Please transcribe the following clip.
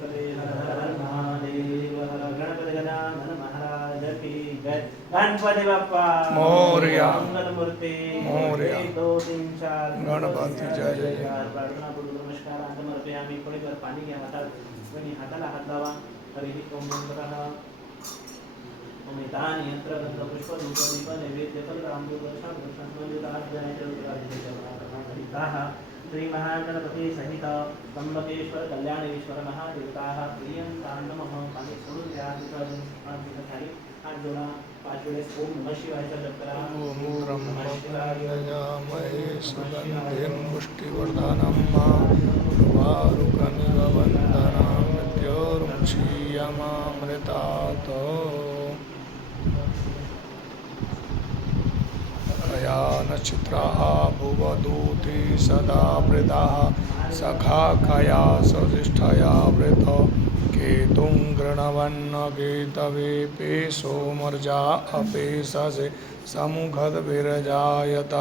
पते हर हर महादेव हर गणपति गजानन महाराज की जय। गणपति बप्पा मोरया मंगल मूर्ति मोरया 1 2 3 4 गणपति जय जय जय। प्रार्थना पूर्वक नमस्कार समर्पयामि। थोडीभर पाणी घ्या हातात आणि हाताला हात लावा। हरिः ओम नमः ओमितान यंत्र गंध पुष्प धूप दीप नैवेद्य फल रामदूत शांत श्री महागणपति सहित त्र्यंबकेश्वर कल्याणेश्वर महादेवताः प्रियंकां नमः। पाणी सोडून द्या खाली हात जोडा 5 वेळेस ओम नमः शिवायचा जप करा। ओम ब्रह्मणयामहे सुगन्धिं पुष्टिवर्धनं उर्वारुकमिव वन्दनं मृत्योर्मुक्षीयमामृतात् कया नक्षत्राः भुवदूती सदा वृताः सखा कया सजिष्ठया वृत केतुं गृणवन्न केतवे पेशोमर्जा अपेशसे समुखद्भिर्जायतः।